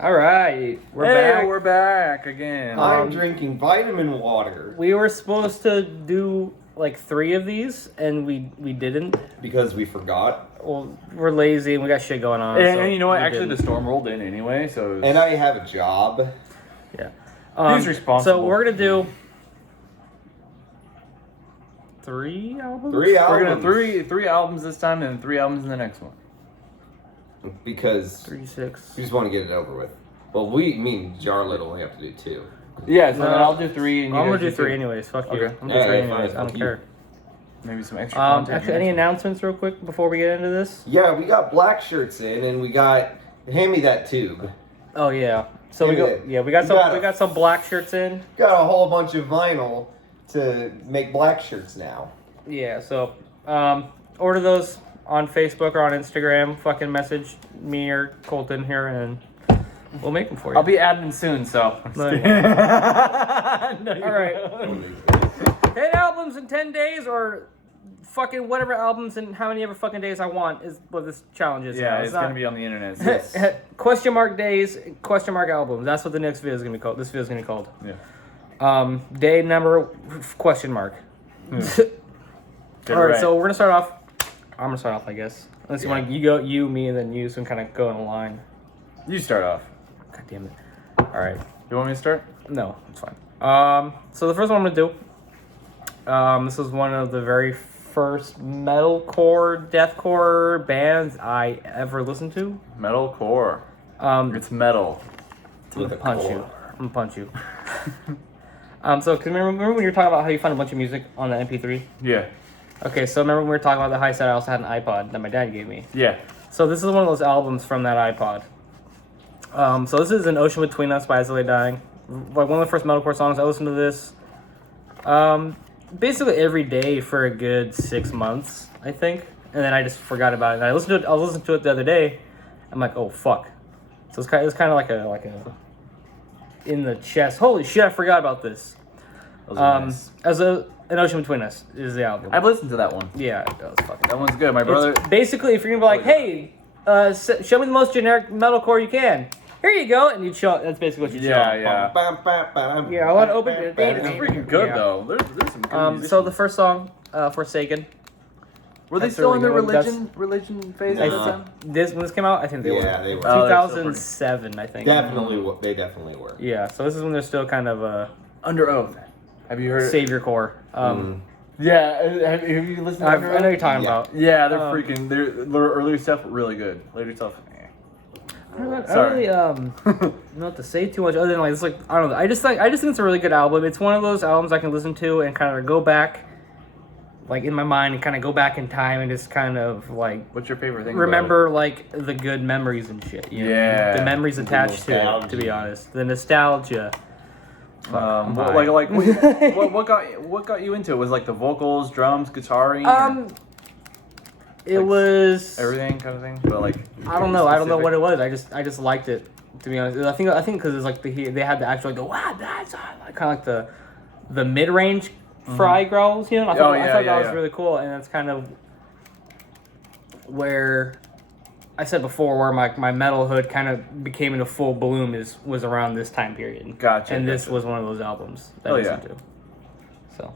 All right, We're back again. I'm drinking vitamin water. We were supposed to do like 3 of these, and we didn't. Because we forgot. Well, we're lazy and we got shit going on. And you know what? Actually, the storm rolled in anyway, so. And I have a job. Yeah. Who's responsible? So we're gonna do 3 albums. 3 albums. We're gonna three albums this time, and 3 albums in the next one. Because 3, 6. we just want to get it over with. Well, me and Jarlet only have to do 2. Yeah, so No. then I'll do 3. And I'm you gonna guys do 3 2. anyways. Fuck you. Okay. I'm gonna do 3 Yeah, anyways. fine, I don't fuck care. Maybe some extra content. Actually, any announcements real quick before we get into this? Yeah, we got black shirts in, and we got. Hand me that tube. Oh yeah. So we Give me go. that. Yeah, we got You some. gotta- We got some black shirts in. Got a whole bunch of vinyl to make black shirts now. Yeah. So order those on Facebook or on Instagram. Fucking message me or Colton here, and we'll make them for you. I'll be admin soon, so. No, you All All right. 10 albums in 10 days, or fucking whatever albums in how many ever fucking days I want is what this challenge is. Yeah, now. it's not- gonna be on the internet. Yes. question mark days, question mark albums. That's what the next video is gonna be called. This video is gonna be called. Yeah. Day number question mark. Get All right, right. so we're gonna start off. I'm gonna start off, I guess. Unless you Yeah. want to, you go, you, me, and then you, so we can kind of go in a line. You start off. God damn it. All right. You want me to start? No, it's fine. So the first one I'm gonna do. This was one of the very first metalcore, deathcore bands I ever listened to. Metalcore. It's metal. I'm With gonna a punch core. you. I'm gonna punch you. So cause remember when you were talking about how you find a bunch of music on the MP3? Yeah. Okay, so remember when we were talking about the high side, I also had an iPod that my dad gave me. Yeah. So this is one of those albums from that iPod. So this is An Ocean Between Us by As I Lay Dying. Like one of the first metalcore songs. I listened to this basically every day for a good 6 months, I think. And then I just forgot about it. And I was listening to it the other day. I'm like, oh fuck. So it's kind of like a in the chest. Holy shit, I forgot about this. Those are nice. An Ocean Between Us is the album. I've listened to that one. Yeah, it does. Fucking. That one's good. My brother. It's basically, if you're gonna be like, hey, show me the most generic metalcore you can. Here you go, and you show. That's basically what you show. Yeah. Bam, bam, bam, Yeah, I want to open bam, it. bam, It's bam, freaking bam. good Yeah. though. There's some good So musicians. the first song, Forsaken. Were they that's still in the really good. religion phase No. at the time? When this came out, I think they Yeah, were. they were. Oh, they're still 2007, I think. They definitely were. Yeah, so this is when they're still kind of Under Oath. Have you heard? savior core. Yeah. Have you listened to I Under know Oath? you're talking Yeah. about. Yeah, they're freaking. Their earlier stuff really good. Later stuff. I don't Sorry. really know what to say too much other than like it's like I don't know. I just think it's a really good album. It's one of those albums I can listen to and kind of go back, like in my mind, and kind of go back in time and just kind of like What's your favorite thing? remember like the good memories and shit. You know? Yeah. The memories attached to it. To nostalgia. be honest, the nostalgia. What, Bye. what got you into it? Was like the vocals, drums, guitaring, or It Like, was everything kind of thing. But like I don't know what it was. I just liked it, to be honest. I think because it's like they had the actual like the wow, that's kind of like the mid range fry growls, you know. I thought that was really cool, and that's kind of where I said before where my metalhood kind of became into full bloom was around this time period. Gotcha, And this gotcha. was one of those albums that Oh, I yeah. listened to. So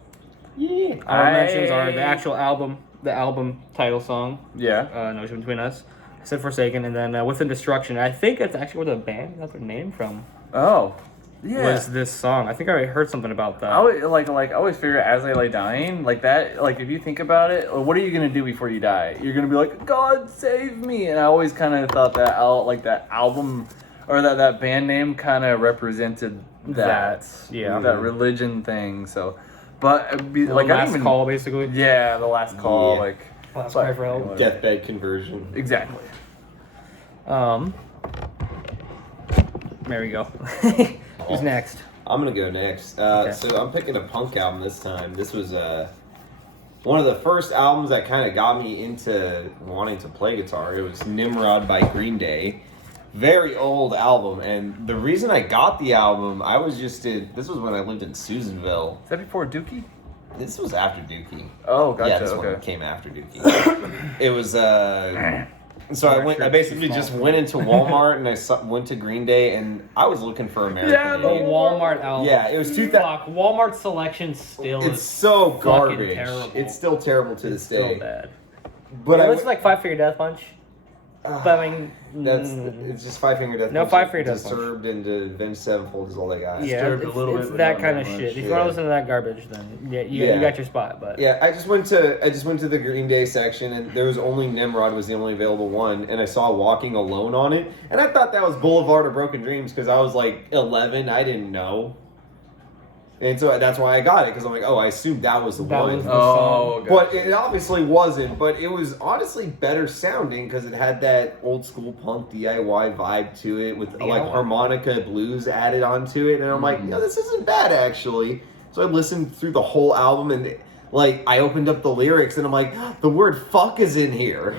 Yeah. our mentions are the actual album, the album title song. yeah. No Ocean Between Us. I said Forsaken, and then Within Destruction. I think it's actually where the band got their name from. Oh. Yeah. Was this song? I think I heard something about that. I always, I always figure as I lay dying, like that, like if you think about it, what are you gonna do before you die? You're gonna be like, God save me, and I always kind of thought that that album or that band name kind of represented that religion thing. So, but like I last don't even, call, basically. yeah, the last call, Yeah. like Last but- cry for help. Deathbed conversion. exactly. There we go. Who's next? I'm gonna go next. Okay. So I'm picking a punk album this time. This was one of the first albums that kind of got me into wanting to play guitar. It was Nimrod by Green Day. Very old album, and the reason I got the album, I was just this was when I lived in Susanville. Is that before Dookie? This was after Dookie. Oh, gotcha. Yeah, this one Okay. came after Dookie. It was So I basically just went into Walmart and I went to Green Day and I was looking for American The Idiot. Walmart album. Yeah, it was 2000. Fuck, Walmart selection still It's is so fucking garbage. terrible. It's still terrible to this still day. bad. But Yeah, I listen like Five Finger Death Punch. But I mean, it's just Five Finger Death No, Punch. Five Finger Death Punch. Disturbed and Avenged Sevenfold is all they got. yeah, Disturbed it's, a little it's bit, but that not kind of that shit. much, If you yeah. want to listen to that garbage, then you got your spot. But Yeah, I just went to the Green Day section and there was only Nimrod was the only available one, and I saw Walking Alone on it, and I thought that was Boulevard of Broken Dreams because I was like 11, I didn't know, and so that's why I got it because I'm like, oh, I assumed that was the one. was the Oh, song. But it obviously wasn't. But it was honestly better sounding because it had that old school punk DIY vibe to it with like DIY. harmonica blues added onto it. And I'm like, no, this isn't bad actually. So I listened through the whole album and like I opened up the lyrics and I'm like, the word fuck is in here.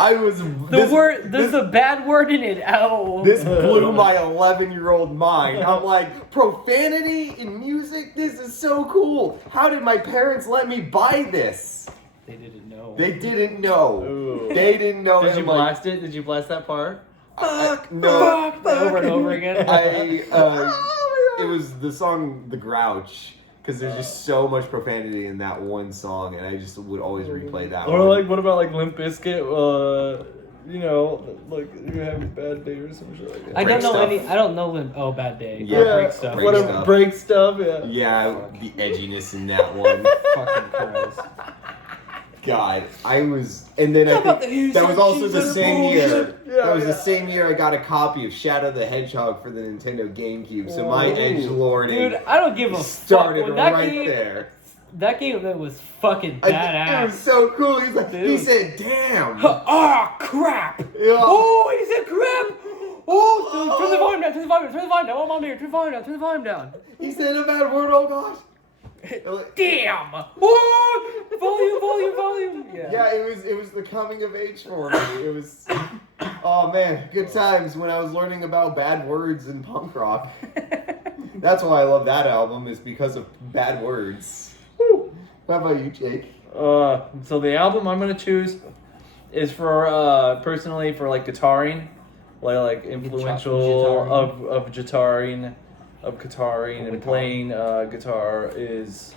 I was there's a bad word in it. Ow. This blew my 11-year-old mind. I'm like, profanity in music? This is so cool. How did my parents let me buy this? They didn't know. They didn't know. Ooh. They didn't know. Did And you I'm like, blast it? Did you blast that part? no. Over and over again. It was the song The Grouch. Because there's just so much profanity in that one song, and I just would always replay that Or one. like, what about like Limp Bizkit? You know, like you have a bad day or some shit like that. I don't know Stuff. any. I don't know when. Oh, Bad Day. Yeah, Break Stuff. Break Whatever, Stuff. break stuff. Yeah. Yeah, the edginess in that one. Fucking Christ. God, I was, and then I think that was also the same year. That was the same year I got a copy of Shadow the Hedgehog for the Nintendo GameCube. So my edgelording Dude, I don't give a started fuck. When that right game, there. That game that was fucking It badass. was so cool. He's like, he Dude. said, "Damn." Ah, crap! Yeah. Oh, he said crap! Oh, turn the volume down, turn the volume down, turn the volume down. Oh, I'm here, turn the volume down, turn the volume down. He said a bad word. Oh gosh. Damn! Oh, volume. Yeah, it was the coming of age for me. It was, oh man, good times when I was learning about bad words in punk rock. That's why I love that album, is because of bad words. How about you, Jake? So the album I'm gonna choose is for personally for like guitaring, like influential of guitaring and playing guitar is.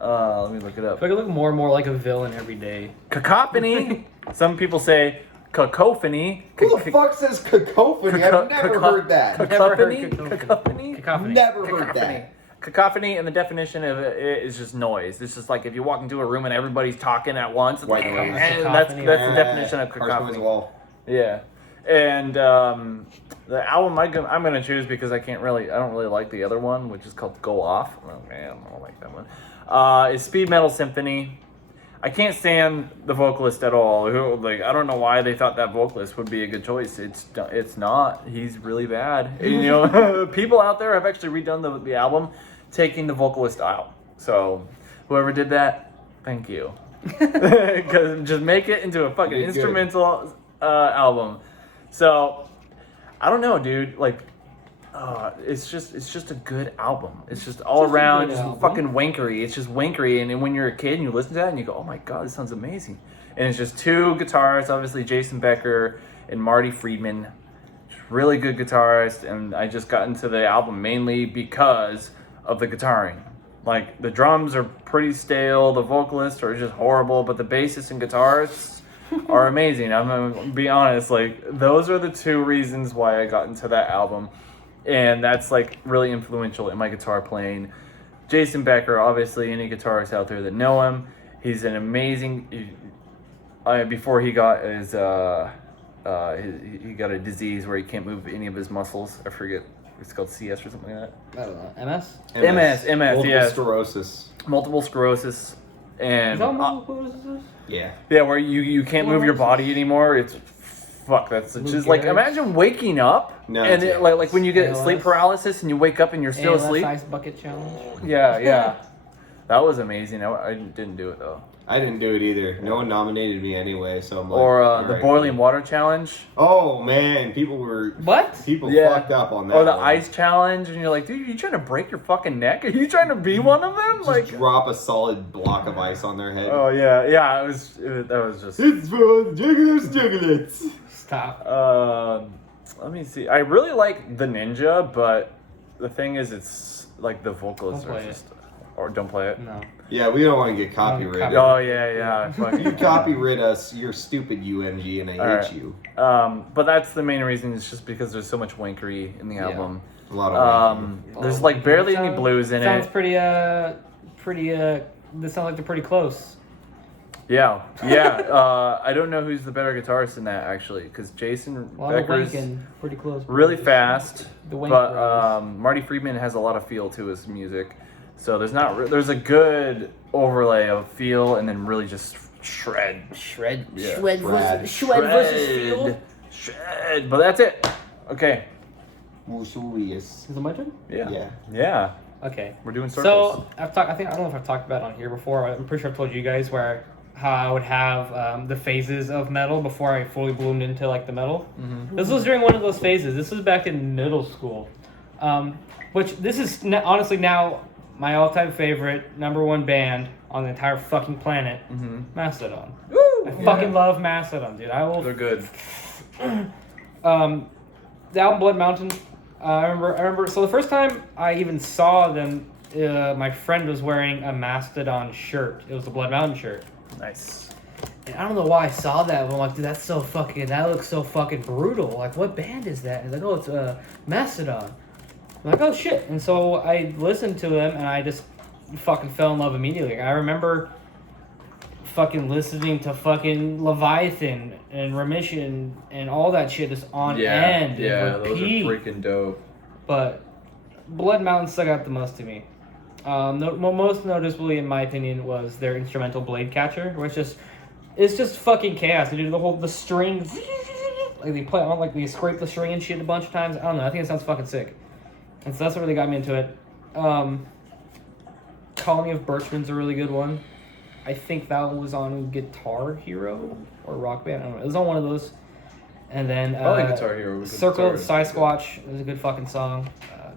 Let me look it up. I look more and more like a villain every day. Cacophony. Some people say cacophony. Who the fuck says cacophony? I've never heard that. Cacophony. Cacophony. Never heard that. Cacophony, and the definition of it is just noise. It's just like if you walk into a room and everybody's talking at once. It's White like, noise. and that's the definition of Harsh noise cacophony. wall. Yeah, and the album I'm gonna choose because I don't really like the other one, which is called Go Off. Oh man, I don't like that one. Is Speed Metal Symphony. I can't stand the vocalist at all. I don't know why they thought that vocalist would be a good choice. It's not. He's really bad. And, you know, people out there have actually redone the album, taking the vocalist out. So whoever did that, thank you. Because just make it into a fucking instrumental album. So I don't know, dude. Like, it's just a good album. It's just all around just fucking wankery. It's just wankery, and when you're a kid and you listen to that and you go, oh my god, this sounds amazing. And it's just two guitarists, obviously Jason Becker and Marty Friedman, really good guitarist. And I just got into the album mainly because of the guitaring. Like, the drums are pretty stale, the vocalists are just horrible, but the bassists and guitarists are amazing. I'm gonna be honest, like, those are the two reasons why I got into that album. And that's like really influential in my guitar playing. Jason Becker, obviously, any guitarists out there that know him, he's an amazing. Before he got he got a disease where he can't move any of his muscles. I forget. It's called CS or something like that. I don't know. MS? MS. Multiple Yeah. sclerosis. Multiple sclerosis, and Is that what multiple sclerosis is? Yeah. where you can't move your body anymore. It's fuck. That's just like, imagine waking up. No, and it's like when you get ALS. sleep paralysis and you wake up and you're still ALS asleep. Ice bucket challenge. Yeah. That was amazing. I didn't do it though. I didn't do it either. No one nominated me anyway, so I'm like. Or the alright. boiling water challenge. Oh man, people were. What? People Yeah. fucked up on that. Or the one. ice challenge, and you're like, dude, are you trying to break your fucking neck? Are you trying to be one of them? Just Like, drop a solid block of ice on their head. oh yeah, that was just. It's for Jugglers. Stop. Let me see. I really like the ninja, but the thing is, it's like the vocals Don't are play just. Or don't play it. No. Yeah, we don't want to get copyrighted. Oh yeah. If you copyright us, you're stupid, UMG, and I hate Alright. you. But that's the main reason. It's just because there's so much wankery in the Yeah. album. A lot of There's like barely any blues in Sounds it. pretty, they sound like they're pretty close. Yeah. I don't know who's the better guitarist in that actually, because Jason A lot of Becker's wanking, pretty close. really fast, The wank but bros. Marty Friedman has a lot of feel to his music. So there's a good overlay of feel and then really just shred. Shred Brad. versus feel. Shred. But that's it. Okay. Wushulius. Is it my turn? Yeah. Okay. We're doing circles. So I don't know if I've talked about it on here before. I'm pretty sure I've told you guys how I would have the phases of metal before I fully bloomed into like the metal. Mm-hmm. This was during one of those phases. This was back in middle school, which this is honestly now my all-time favorite #1 band on the entire fucking planet, Mastodon. I fucking love Mastodon, dude. I will. They're good. The album Blood Mountain. I remember. So the first time I even saw them, my friend was wearing a Mastodon shirt. It was the Blood Mountain shirt. Nice. And I don't know why I saw that, but I'm like, dude, that looks so fucking brutal. Like, what band is that? And he's like, oh, it's Mastodon. I'm like, oh shit. And so I listened to them and I just fucking fell in love immediately. I remember fucking listening to fucking Leviathan and Remission and all that shit just on end. Yeah, and those are repeat. freaking dope. But Blood Mountain stuck out the most to me. Most noticeably, in my opinion, was their instrumental Blade Catcher, which it's just fucking chaos. They do the strings, like they play on, like they scrape the string and shit a bunch of times. I don't know. I think it sounds fucking sick, and so that's what really got me into it. Colony of Birchman's a really good one. I think that one was on Guitar Hero or Rock Band. I don't know. It was on one of those. And then I like Guitar Hero. Circle Sasquatch is a good fucking song.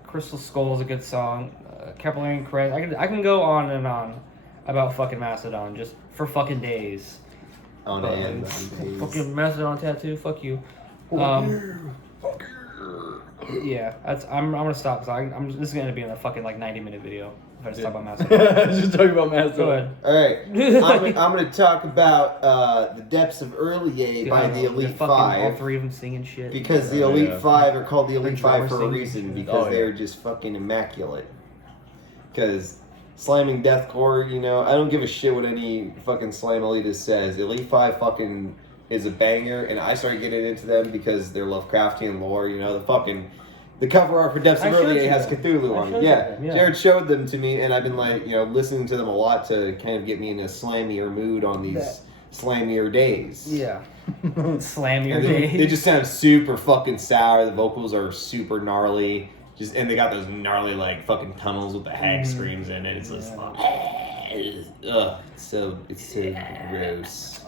Crystal Skull is a good song. Capillary Crest. I can go on and on about fucking Mastodon just for fucking days. On end. Fucking Mastodon tattoo. Fuck you. Yeah, I'm gonna stop. Cause this is gonna be in a fucking like 90-minute video if I just talk about Mastodon. Just talking about Mastodon. Go ahead. Alright, I'm going to talk about The Depths of Early A by the Elite fucking all 5. three of them singing shit. Because the Elite 5 are called the Elite drummer 5 for a singing. reason. Because Oh, they're just fucking immaculate. Because slamming deathcore, you know, I don't give a shit what any fucking slam elitist says. Elite 5 fucking is a banger, and I started getting into them because they're Lovecraftian lore, you know, the cover art for Depths of I showed Early A you has them. Cthulhu I on showed it. you Yeah. them, yeah. Jared showed them to me, and I've been like, you know, listening to them a lot to kind of get me in a slammier mood on these slammier days. Yeah. Slam your And day. they just sound super fucking sour. The vocals are super gnarly. And they got those gnarly like fucking tunnels with the hag screams in it. It's just like, it's so gross.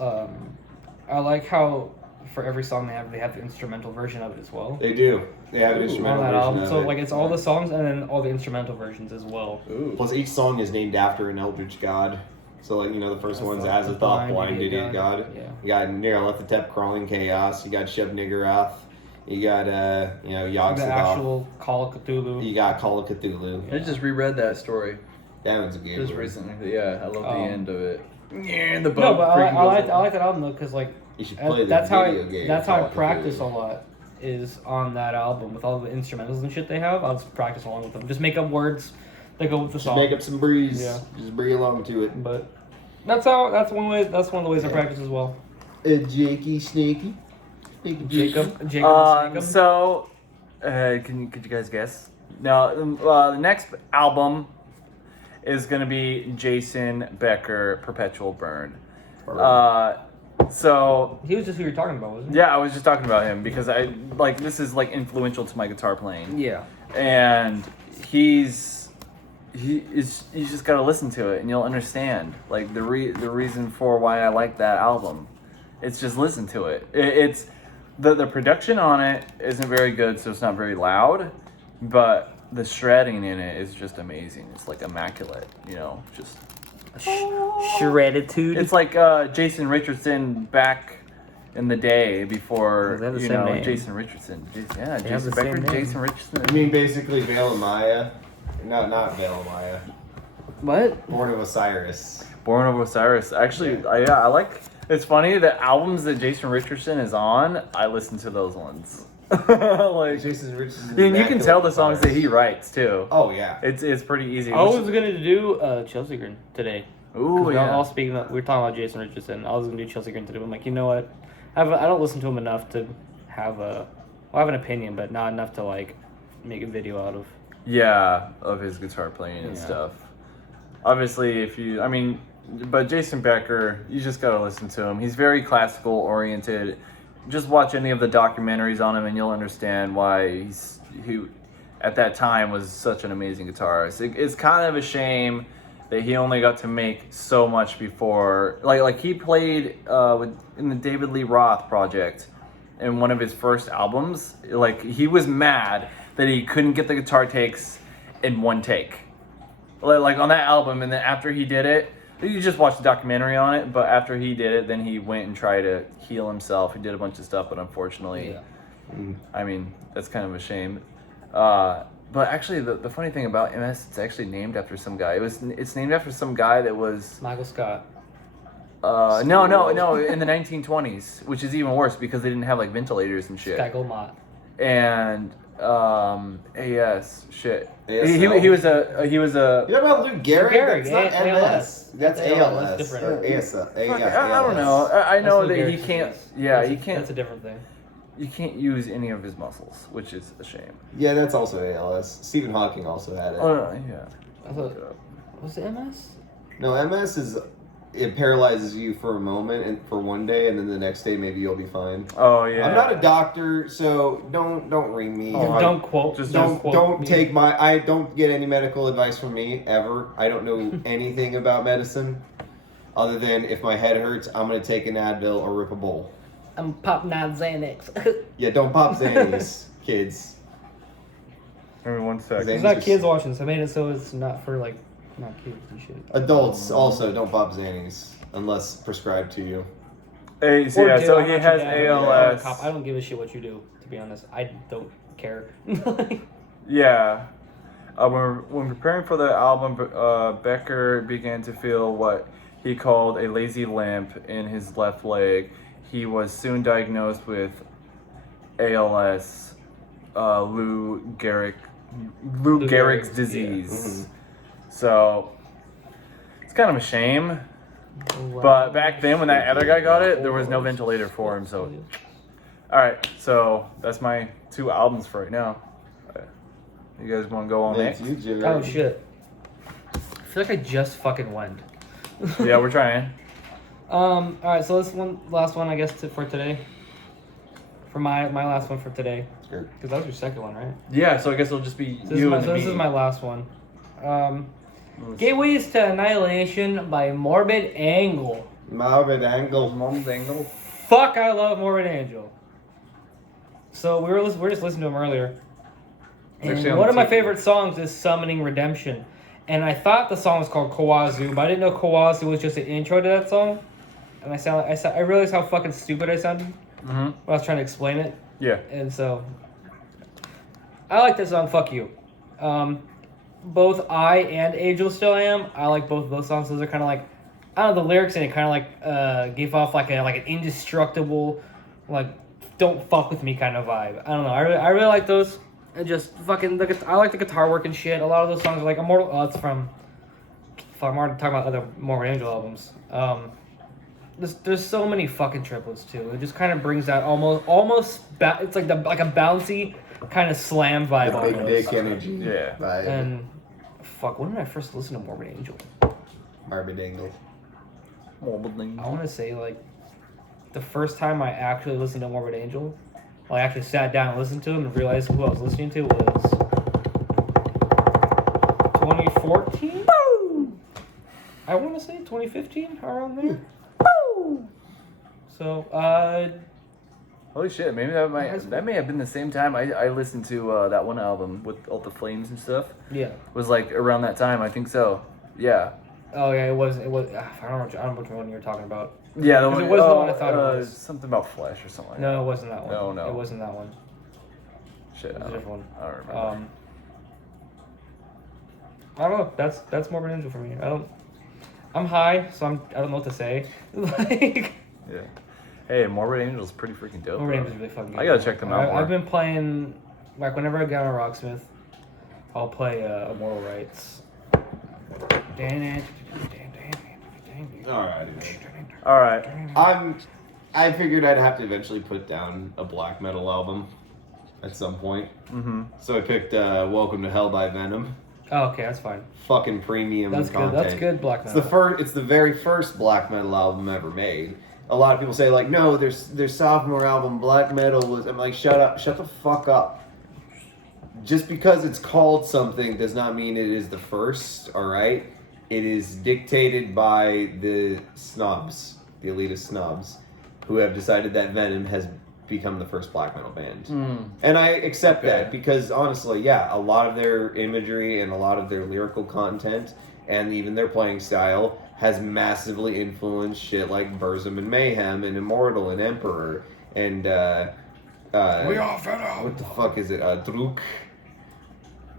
I like how for every song they have the instrumental version of it as well. They do. They have an On instrumental that version album. of So it. like it's all the songs and then all the instrumental versions as well. Ooh. Plus each song is named after an eldritch god. So like, you know, the first one's Azathoth, blind idiot god. Yeah. You got Nyarlathotep, crawling chaos. You got Shub Niggurath. You got you know, Yog The Sothoth. actual Call of Cthulhu. You got Call of Cthulhu. I just reread that story That one's a good just one. recently. Yeah, I love the end of it. Yeah, the boat. No, but freaking goes I like that album though because like You should play the that's how video game. that's how I Call of practice a Cthulhu. lot is on that album with all the instrumentals and shit they have. I'll just practice along with them. Just make up words that go with the Just song. make up some breeze. Yeah. Just bring along to it. But that's one of the ways I practice as well. Jakey Snakey. Jacob. So, could you guys guess? No, the next album is gonna be Jason Becker, Perpetual Burn. So He was just who you're talking about, wasn't he? yeah, I was just talking about him because I like this is like influential to my guitar playing. Yeah. And he's you just gotta listen to it and you'll understand like the reason for why I like that album. It's just listen to it. It's the production on it isn't very good, so it's not very loud, but the shredding in it is just amazing. It's like immaculate, you know, just Shredditude. it's like Jason Richardson back in the day before Is that the you same know name? Jason Richardson. Yeah, They have Jason the same Becker, name. Jason Richardson. I mean, basically, Vale and Maya. No, not Vale and Maya. What? Born of Osiris. Born of Osiris. Actually, I like. It's funny the albums that Jason Richardson is on. I listen to those ones. Like, Jason Richardson. and you can tell the songs that he writes too. Oh yeah. It's pretty easy. I was gonna do Chelsea Green today. Ooh, We yeah. all speaking. We were talking about Jason Richardson. I was gonna do Chelsea Green today. But I'm like, you know what? I don't listen to him enough to have a. Well, I have an opinion, but not enough to like make a video out of. Yeah, of his guitar playing and Yeah. stuff. Obviously, but Jason Becker, you just gotta listen to him. He's very classical oriented. Just watch any of the documentaries on him, and you'll understand why he at that time was such an amazing guitarist. It's kind of a shame that he only got to make so much before. Like he played in the David Lee Roth project in one of his first albums. Like he was mad that he couldn't get the guitar takes in one take. Like on that album, and then after he did it, you just watch the documentary on it, but after he did it, then he went and tried to heal himself. He did a bunch of stuff, but unfortunately, I mean, that's kind of a shame. But actually, the funny thing about MS, it's actually named after some guy. It's named after some guy that was Michael Scott. no, in the 1920s, which is even worse because they didn't have like ventilators and shit. Scott Goldmott. And AS shit. ASL? He was a You know about Lou Gehrig? Gehrig, That's not ALS. MS. That's ALS, ALS. different. Or ASL. Fuck, I don't know. I know That's that Lou he Gehrig's can't. disease. Yeah, That's he a- can't. That's a different thing. You can't use any of his muscles, which is a shame. Yeah, that's also ALS. Stephen Hawking also had it. Oh no, yeah. I thought, was it MS? No, MS is it paralyzes you for a moment and for one day, and then the next day maybe you'll be fine. Oh yeah. I'm not a doctor, so don't ring me. Oh, Don't quote. just quote Don't me. take I don't get any medical advice from me ever. I don't know anything about medicine other than if my head hurts, I'm gonna take an Advil or rip a bowl. I'm pop 9 Xanax. Yeah, don't pop Xannies, kids. Give me 1 second. There's not kids watching, so I made it so it's not for like not kids and shit. Adults also don't pop Xannies unless prescribed to you. Hey, so Or yeah, do, so I'm he not has your dad. I'm a ALS. cop. I don't give a shit what you do, to be honest. I don't care. Yeah. When preparing for the album, Becker began to feel what he called a lazy limp in his left leg. He was soon diagnosed with ALS, Lou Gehrig's disease. So it's kind of a shame. But back then, when that other guy got it, there was no ventilator for him. So, all right. So that's my 2 albums for right now. You guys want to go on next? Oh shit. I feel like I just fucking went. Yeah, we're trying. Alright, so this last one I guess for today. For my last one for today. Sure. Because that was your second one, right? Yeah, so I guess it'll just be So you this and is me. my last one. Gateways to Annihilation by Morbid Angle. Morbid Angle. Mom's angle. Fuck, I love Morbid Angel. So we're just listening to him earlier. And actually on one of my TV. favorite songs is Summoning Redemption. And I thought the song was called Kawazu, but I didn't know Kawazu was just an intro to that song. And I realized how fucking stupid I sounded when I was trying to explain it. Yeah. And so I like this song, Fuck You. Both I and Angel Still Am, I like both of those songs. Those are kind of like, I don't know, the lyrics in it kind of like give off like an indestructible, like don't fuck with me kind of vibe. I don't know. I really like those. And just fucking I like the guitar work and shit. A lot of those songs are like Immortal. Oh, it's from. I'm already talking about other Morbid Angel albums. There's so many fucking triplets too. It just kind of brings that it's like a bouncy kind of slam vibe Big almost. dick energy. Yeah. Vibe. And fuck, when did I first listen to Morbid Angel? Morbid Angle. I want to say like the first time I actually listened to Morbid Angel, I actually sat down and listened to him and realized who I was listening to was I want to say 2015, around there. Woo! So, Holy shit! Maybe that may have been the same time I listened to that one album with all the flames and stuff. yeah. It was like around that time. I think so. Yeah. Oh yeah, it was. I don't know which one you were talking about. Yeah, the 'Cause one. it wasn't the one I thought it was. Something about flesh or something. Like No, that. it wasn't that one. No. It wasn't that one. Shit. It was a different one. I don't remember. I don't know. That's Morbid Angel for me. I'm high, so I don't know what to say. Like, Yeah. Hey, Morbid Angel's pretty freaking dope. Morbid bro. Angel's really fucking good. I gotta check them out more. I've been playing, like, whenever I get on Rocksmith, I'll play Immortal Rights. All right. Alright. I figured I'd have to eventually put down a black metal album at some point. Mm-hmm. So I picked Welcome to Hell by Venom. Oh, okay, that's fine. Fucking premium That's content. good. That's good black metal. It's the very first black metal album ever made. A lot of people say like, no, their sophomore album black metal was. I'm like, shut up, shut the fuck up. Just because it's called something does not mean it is the first. All right, it is dictated by the snobs, the elitist snobs, who have decided that Venom has become the first black metal band. And I accept that because honestly, yeah, a lot of their imagery and a lot of their lyrical content and even their playing style has massively influenced shit like Burzum and Mayhem and Immortal and Emperor and We all fell out. what the fuck is it? Druk.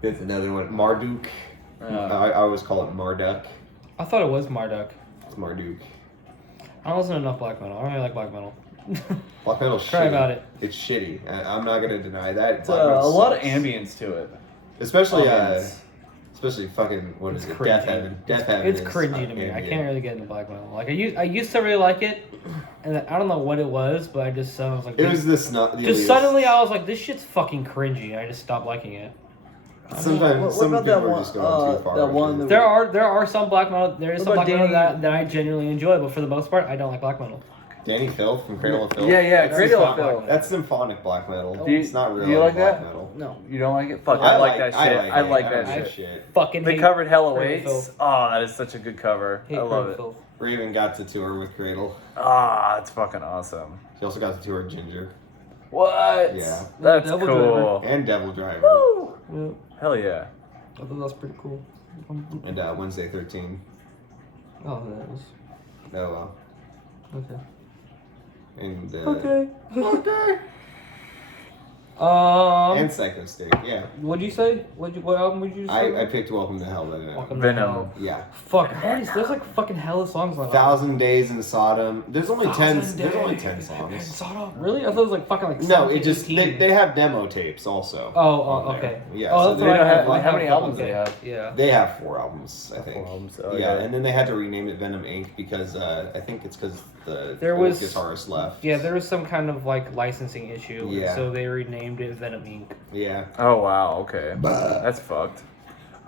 That's another one. Marduk. I always call it Marduk. I thought it was Marduk. It's Marduk. I don't listen to enough black metal. I don't really like black metal. Black metal's Cry shitty. about it. It's shitty. I'm not gonna deny that. It's Black a metal lot of sucks. ambience to it. Especially Ambience. especially fucking what is It's it? cringy. Death Heaven. Death Heaven. It's is cringy to me. I ambient. can't really get into black metal. Like I used to really like it, and I don't know what it was, but I was like, It was the snot. just suddenly I was like, this shit's fucking cringy. I just stopped liking it. Sometimes some about people that are one- just going too far. that with one it. that- There are some black metal. There is What some about black metal Danny- that I genuinely enjoy, but for the most part, I don't like black metal. Danny Filth from Cradle of Filth. Yeah, That's Cradle of symphonic- Filth. That's symphonic black metal. Do you- It's not real do you like black that? metal. No, You don't like it? Fuck, I like that shit. I like that I shit. shit. fucking They hate covered Hella Cradle of Waits. Filth. Oh, that is such a good cover. Hate I love Cradle of it. Filth. Raven got to tour with Cradle. Ah, that's fucking awesome. She also got to tour Ginger What? Yeah. That's Devil cool. and Devil Driver Yeah, Hell yeah. I thought that was pretty cool. and Wednesday 13. Oh, that was No, okay. and Okay. okay. And Psycho Stick. Yeah, What'd you say? What album would you say? I picked Welcome to Hell by Venom. Welcome to Venom. Hell. Yeah, Fuck, there's like fucking hella songs on it. 1,000 Days in Sodom. There's only 10. There's only 10 songs. Sodom. Really? I thought it was like fucking like No, 17, it just 18. they have demo tapes also. Oh, on there. okay. Yeah, Oh, so that's they what I don't have. have, like, I how many a couple, albums do they okay. have? Yeah. They have 4 albums, I think. albums, oh, yeah, yeah. and then they had to rename it Venom Inc. because I think it's because the There old was- guitarist left. Yeah, there was some kind of like licensing issue, Yeah. so they renamed it Venom Inc. Yeah. Oh, wow. Okay. That's fucked.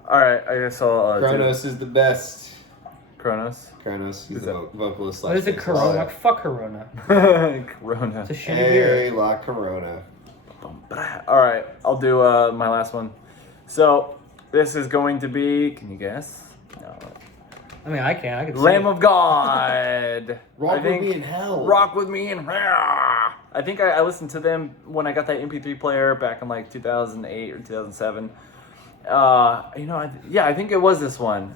Alright, I guess I'll do Kronos is the best. Kronos. Kronos, he's Who's the vocalist. What is it, bassist. Corona? Like, fuck Corona. Corona. It's a shitty beer. Hey, La Corona. Alright, I'll do my last one. So, this is going to be, can you guess? No. I mean, I can. Lamb say of God. Rock I with think- me in hell. Rock with me and I think I listened to them when I got that MP3 player back in like 2008 or 2007. I think it was this one.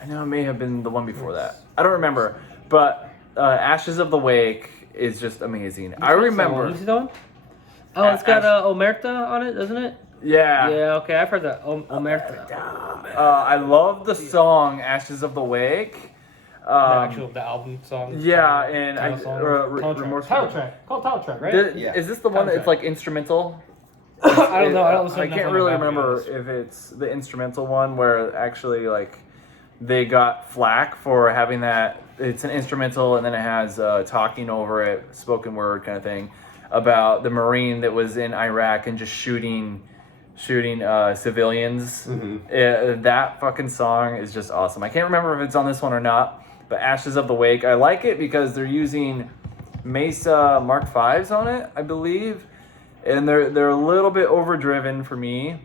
I know it may have been the one before that. I don't remember. But Ashes of the Wake is just amazing. I remember. What's it on? Oh, it's got Omerta on it, doesn't it? Yeah. Yeah, okay, I've heard that. Omerta. I love the song Ashes of the Wake. The album song. Yeah, and title song. Remorseful. Title track. Called title track, right? Yeah. Is this the one that's like instrumental? I don't know. I don't listen to I enough can't on really the band, to be remember honest. if it's the instrumental one where actually like they got flack for having that. It's an instrumental and then it has talking over it, spoken word kind of thing about the Marine that was in Iraq and just shooting civilians. Mm-hmm. That fucking song is just awesome. I can't remember if it's on this one or not, but Ashes of the Wake. I like it because they're using Mesa Mark V's on it, I believe. And they're a little bit overdriven for me.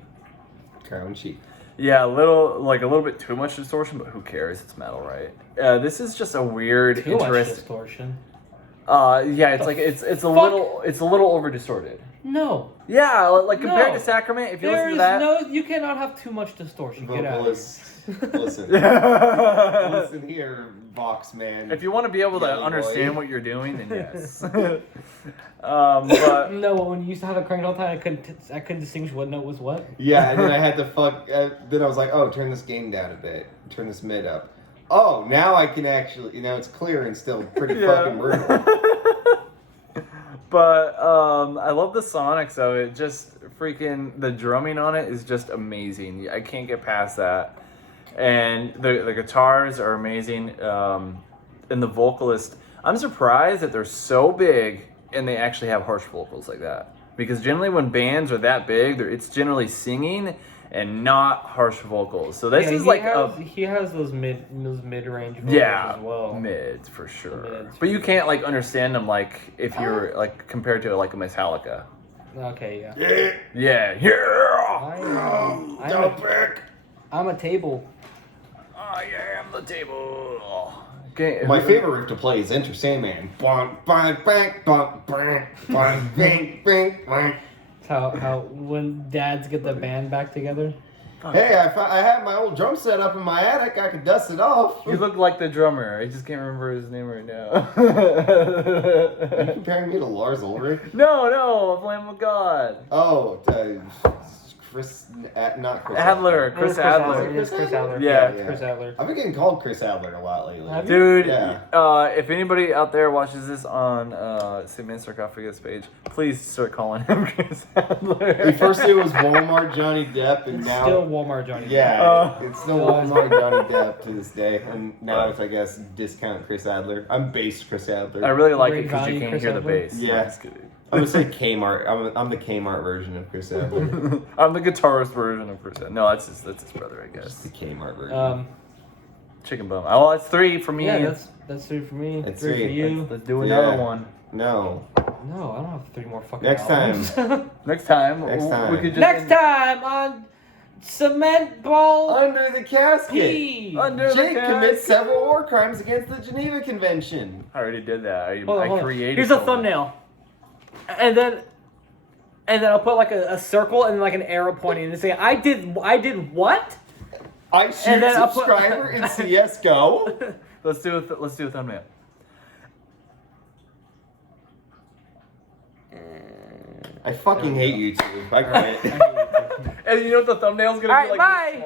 Crown cheek. Yeah, a little bit too much distortion, but who cares? It's metal, right? This is just a weird, Too much interesting. distortion. Yeah, it's like it's a little over distorted. No. Yeah, like compared No. to Sacrament, if you There listen is to that, no. You cannot have too much distortion. Get out of here. Vocalist, listen. Listen here, Vox man. if you want to be able to Yelly understand boy. what you're doing, then yes. But No, when you used to have it cranked all the time, I couldn't distinguish what note was what. Yeah, and then I had to then I was like, oh, turn this gain down a bit. Turn this mid up. Oh, now I can actually, it's clear and still pretty fucking brutal. But I love the sonics though. It just freaking the drumming on it is just amazing. I can't get past that. And the guitars are amazing. And the vocalist, I'm surprised that they're so big and they actually have harsh vocals like that. Because generally when bands are that big, it's generally singing and not harsh vocals. So this is he has those mid range vocals yeah, as well. mids for sure. Mids. But you can't like understand them like if you're like compared to like a Metallica. Okay, yeah. Yeah. I'm a table. I am the table. Okay. My favorite riff to play is Enter Sandman. It's how when dads get the band back together. Hey, I have my old drum set up in my attic. I could dust it off. You look like the drummer. I just can't remember his name right now. Are you comparing me to Lars Ulrich? No, Lamb of God. Oh, Chris, not Chris Adler, It Chris is Adler. It is Chris Adler. Yeah. It's Chris Adler. I've been getting called Chris Adler a lot lately. Have Dude, Yeah. if anybody out there watches this on St. Man's Sarcophagus page, please start calling him Chris Adler. At first it was Walmart Johnny Depp, and It's now still Walmart Johnny. yeah, it's still Walmart Johnny Depp to this day, and now it's I guess discount Chris Adler. I'm base Chris Adler. I really like Great it because you value, can't Chris hear the Adler? bass. Yeah. Just kidding. I'm gonna say Kmart. I'm the Kmart version of Chris Adler. I'm the guitarist version of Chris Adler. No, that's his brother, I Just the guess. Kmart version. Chicken bum. Oh, that's 3 for me. Yeah, that's 3 for me. That's 3 for three. you. Let's do another Yeah. one. No. No, I don't have 3 more fucking Next albums. Next time. Next time. We could just Next time on Cement Ball Under the casket. P. Under the Jake casket. commits several war crimes against the Geneva Convention. I already did that. I Hold on. created. Here's a something. thumbnail. And then I'll put like a circle and like an arrow pointing and say, I did what? I shoot And then I'll put- subscriber in CS:GO. Let's do a thumbnail. I fucking hate YouTube. I quit. And you know what the thumbnail's gonna All be right, like? bye.